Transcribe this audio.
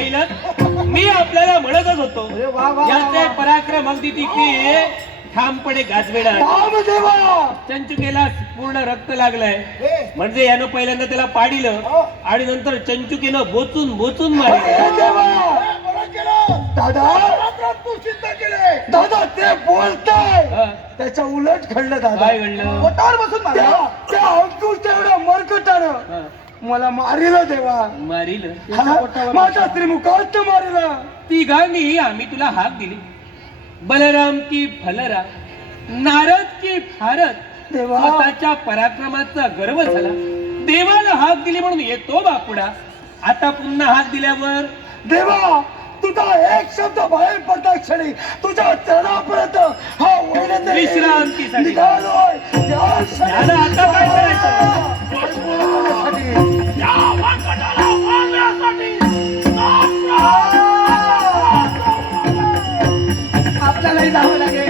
पाहिलं मी आपल्याला म्हणतच होतो याचे. पराक्रम अगदी तिथे ठामपणे वामदेवा चंचुकेला पूर्ण रक्त लागलंय. म्हणजे यानं पहिल्यांदा त्याला पाडिलं हो. आणि नंतर चंचुकीनं बोचून बोचून मारलं. दादा! दादा ते बोलताय. त्याच्या उलट घडलं दादा. घडलं? बसून त्या अंकुश मरकटानं. मला मारिलं देवा. मारील? माझ्या त्रिमुखात मारिलं तिघांनी आम्ही तुला हाक दिली. बलराम की फलरा नारद की फारत देवा. स्वतःच्या पराक्रमाचा गर्व झाला. देवाला हाक दिली म्हणून येतो बापुडा. आता पुन्हा हाक दिल्यावर? देवा तुझा एक शब्द बाहेर पडता क्षणी तुझ्या चरणापर्यंत हा याला आता काय करायचं? नाही जावं लागेल.